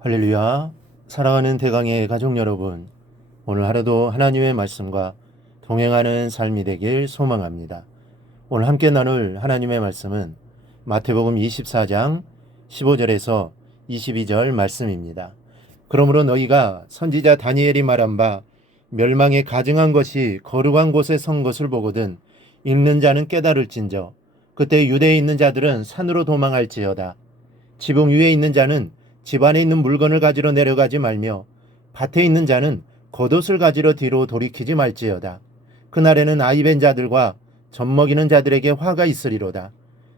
할렐루야. 사랑하는 대강의 가족 여러분, 오늘 하루도 하나님의 말씀과 동행하는 삶이 되길 소망합니다. 오늘 함께 나눌 하나님의 말씀은 마태복음 24장 15절에서 22절 말씀입니다. 그러므로 너희가 선지자 다니엘이 말한 바 멸망에 가증한 것이 거룩한 곳에 선 것을 보거든 읽는 자는 깨달을진저 그때 유대에 있는 자들은 산으로 도망할지어다. 지붕 위에 있는 자는 집 안에 있는 물건을 가지러 내려가지 말며 밭에 있는 자는 겉옷을 가지러 뒤로 돌이키지 말지어다. 그날에는 아이벤 자들과 젖먹이는 자들에게 화가 있으리로다.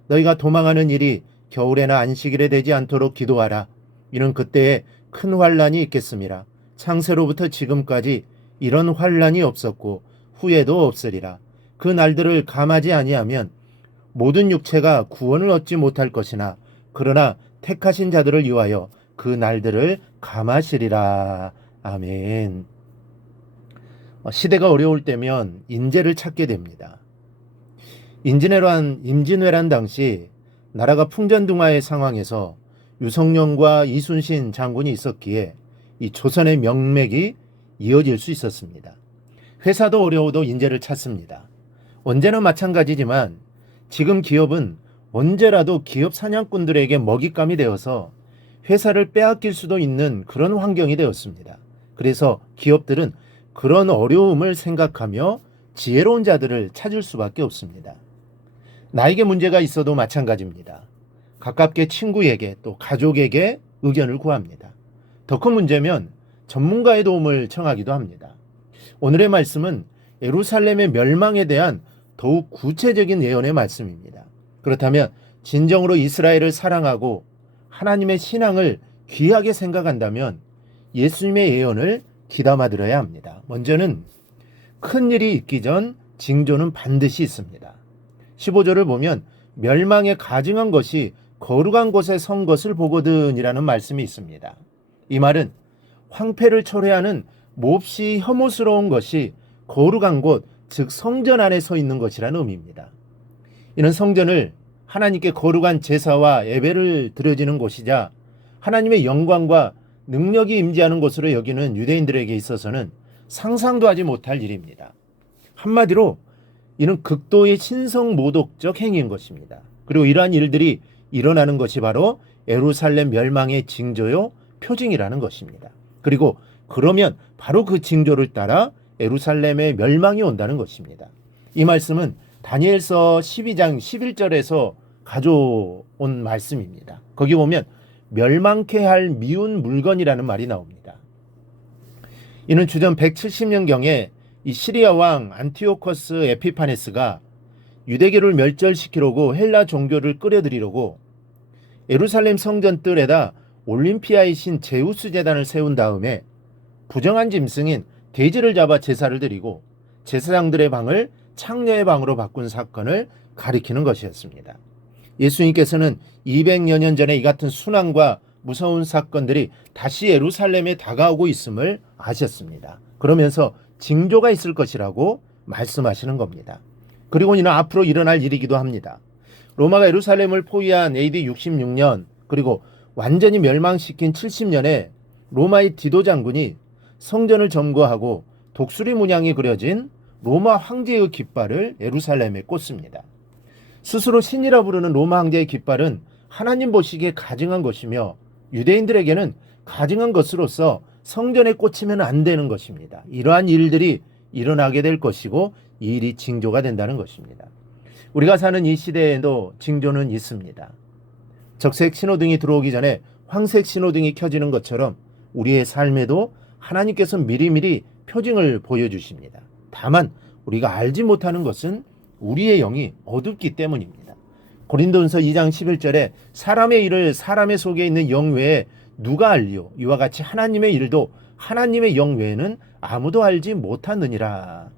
너희가 도망하는 일이 겨울에나 안식일에 되지 않도록 기도하라. 이는 그때에 큰 환란이 있겠음이라. 창세로부터 지금까지 이런 환란이 없었고 후에도 없으리라. 그 날들을 감하지 아니하면 모든 육체가 구원을 얻지 못할 것이나 그러나 택하신 자들을 위하여 그 날들을 감하시리라. 아멘. 시대가 어려울 때면 인재를 찾게 됩니다. 임진왜란 당시 나라가 풍전등화의 상황에서 유성룡과 이순신 장군이 있었기에 이 조선의 명맥이 이어질 수 있었습니다. 회사도 어려워도 인재를 찾습니다. 언제나 마찬가지지만 지금 기업은 언제라도 기업 사냥꾼들에게 먹잇감이 되어서 회사를 빼앗길 수도 있는 그런 환경이 되었습니다. 그래서 기업들은 그런 어려움을 생각하며 지혜로운 자들을 찾을 수밖에 없습니다. 나에게 문제가 있어도 마찬가지입니다. 가깝게 친구에게 또 가족에게 의견을 구합니다. 더 큰 문제면 전문가의 도움을 청하기도 합니다. 오늘의 말씀은 예루살렘의 멸망에 대한 더욱 구체적인 예언의 말씀입니다. 그렇다면 진정으로 이스라엘을 사랑하고 하나님의 신앙을 귀하게 생각한다면 예수님의 예언을 귀담아 들어야 합니다. 먼저는 큰 일이 있기 전 징조는 반드시 있습니다. 15절을 보면 멸망에 가증한 것이 거룩한 곳에 선 것을 보거든이라는 말씀이 있습니다. 이 말은 황폐를 초래하는 몹시 혐오스러운 것이 거룩한 곳, 즉 성전 안에 서 있는 것이라는 의미입니다. 이는 성전을 하나님께 거룩한 제사와 예배를 드려지는 곳이자 하나님의 영광과 능력이 임재하는 곳으로 여기는 유대인들에게 있어서는 상상도 하지 못할 일입니다. 한마디로 이는 극도의 신성모독적 행위인 것입니다. 그리고 이러한 일들이 일어나는 것이 바로 예루살렘 멸망의 징조요 표징이라는 것입니다. 그리고 그러면 바로 그 징조를 따라 예루살렘의 멸망이 온다는 것입니다. 이 말씀은 다니엘서 12장 11절에서 가져온 말씀입니다. 거기 보면 멸망케 할 미운 물건이라는 말이 나옵니다. 이는 주전 170년경에 이 시리아 왕 안티오커스 에피파네스가 유대교를 멸절시키려고 헬라 종교를 끌어들이려고 예루살렘 성전 뜰에다 올림피아의 신 제우스 제단을 세운 다음에 부정한 짐승인 돼지를 잡아 제사를 드리고 제사장들의 방을 창녀의 방으로 바꾼 사건을 가리키는 것이었습니다. 예수님께서는 200여 년 전에 이 같은 순환과 무서운 사건들이 다시 예루살렘에 다가오고 있음을 아셨습니다. 그러면서 징조가 있을 것이라고 말씀하시는 겁니다. 그리고 이는 앞으로 일어날 일이기도 합니다. 로마가 예루살렘을 포위한 AD 66년 그리고 완전히 멸망시킨 70년에 로마의 디도 장군이 성전을 점거하고 독수리 문양이 그려진 로마 황제의 깃발을 예루살렘에 꽂습니다. 스스로 신이라 부르는 로마 황제의 깃발은 하나님 보시기에 가증한 것이며 유대인들에게는 가증한 것으로서 성전에 꽂히면 안 되는 것입니다. 이러한 일들이 일어나게 될 것이고 이 일이 징조가 된다는 것입니다. 우리가 사는 이 시대에도 징조는 있습니다. 적색 신호등이 들어오기 전에 황색 신호등이 켜지는 것처럼 우리의 삶에도 하나님께서 미리미리 표징을 보여주십니다. 다만 우리가 알지 못하는 것은 우리의 영이 어둡기 때문입니다. 고린도전서 2장 11절에 사람의 일을 사람의 속에 있는 영 외에 누가 알리요? 이와 같이 하나님의 일도 하나님의 영 외에는 아무도 알지 못하느니라.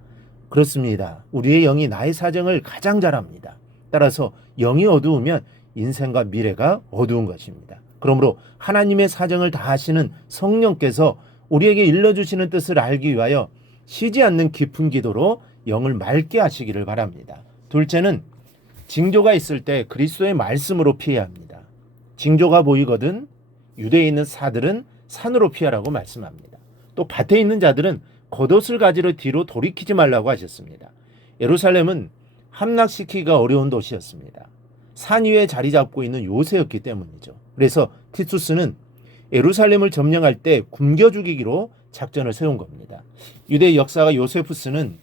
그렇습니다. 우리의 영이 나의 사정을 가장 잘 압니다. 따라서 영이 어두우면 인생과 미래가 어두운 것입니다. 그러므로 하나님의 사정을 다 아시는 성령께서 우리에게 일러주시는 뜻을 알기 위하여 쉬지 않는 깊은 기도로 영을 맑게 하시기를 바랍니다. 둘째는 징조가 있을 때 그리스도의 말씀으로 피해야 합니다. 징조가 보이거든 유대에 있는 사들은 산으로 피하라고 말씀합니다. 또 밭에 있는 자들은 겉옷을 가지러 뒤로 돌이키지 말라고 하셨습니다. 예루살렘은 함락시키기가 어려운 도시였습니다. 산 위에 자리 잡고 있는 요새였기 때문이죠. 그래서 티투스는 예루살렘을 점령할 때 굶겨 죽이기로 작전을 세운 겁니다. 유대 역사가 요세푸스는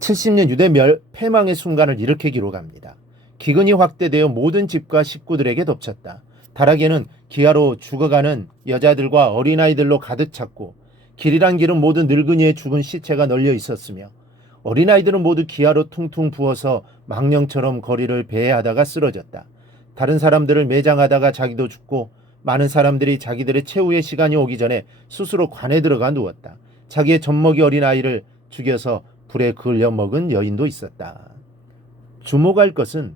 70년 유대 패망의 순간을 이렇게 기록합니다. 기근이 확대되어 모든 집과 식구들에게 덮쳤다. 다락에는 기아로 죽어가는 여자들과 어린아이들로 가득 찼고 길이란 길은 모든 늙은이의 죽은 시체가 널려 있었으며 어린아이들은 모두 기아로 퉁퉁 부어서 망령처럼 거리를 배회하다가 쓰러졌다. 다른 사람들을 매장하다가 자기도 죽고 많은 사람들이 자기들의 최후의 시간이 오기 전에 스스로 관에 들어가 누웠다. 자기의 젖먹이 어린아이를 죽여서 불에 그을려 먹은 여인도 있었다. 주목할 것은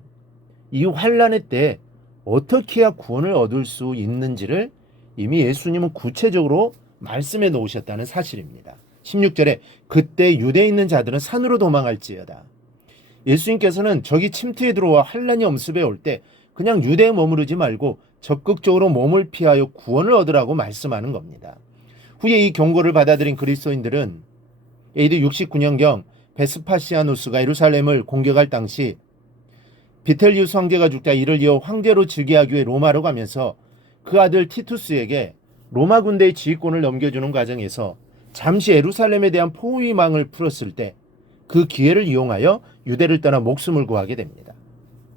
이 환란의 때 어떻게 해야 구원을 얻을 수 있는지를 이미 예수님은 구체적으로 말씀해 놓으셨다는 사실입니다. 16절에 그때 유대에 있는 자들은 산으로 도망할지어다. 예수님께서는 저기 침투에 들어와 환란이 엄습해 올 때 그냥 유대에 머무르지 말고 적극적으로 몸을 피하여 구원을 얻으라고 말씀하는 겁니다. 후에 이 경고를 받아들인 그리스도인들은 AD 69년경 베스파시아누스가 예루살렘을 공격할 당시 비텔리우스 황제가 죽자 이를 이어 황제로 즉위하기 위해 로마로 가면서 그 아들 티투스에게 로마 군대의 지휘권을 넘겨주는 과정에서 잠시 예루살렘에 대한 포위망을 풀었을 때 그 기회를 이용하여 유대를 떠나 목숨을 구하게 됩니다.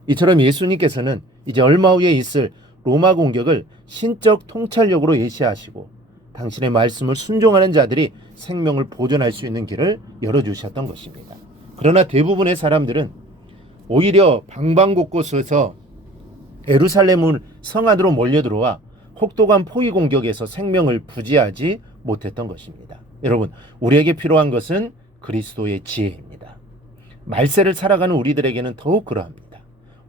이처럼 예수님께서는 이제 얼마 후에 있을 로마 공격을 신적 통찰력으로 예시하시고 당신의 말씀을 순종하는 자들이 생명을 보존할 수 있는 길을 열어주셨던 것입니다. 그러나 대부분의 사람들은 오히려 방방곳곳에서 예루살렘을 성 안으로 몰려들어와 혹독한 포위 공격에서 생명을 부지하지 못했던 것입니다. 여러분, 우리에게 필요한 것은 그리스도의 지혜입니다. 말세를 살아가는 우리들에게는 더욱 그러합니다.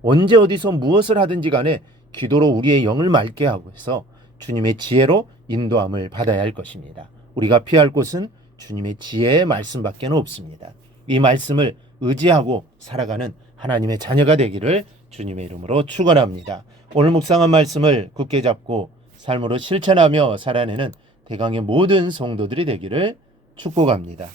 언제 어디서 무엇을 하든지 간에 기도로 우리의 영을 맑게 하고 해서 주님의 지혜로 인도함을 받아야 할 것입니다. 우리가 피할 곳은 주님의 지혜의 말씀밖에 없습니다. 이 말씀을 의지하고 살아가는 하나님의 자녀가 되기를 주님의 이름으로 축원합니다. 오늘 묵상한 말씀을 굳게 잡고 삶으로 실천하며 살아내는 대강의 모든 성도들이 되기를 축복합니다.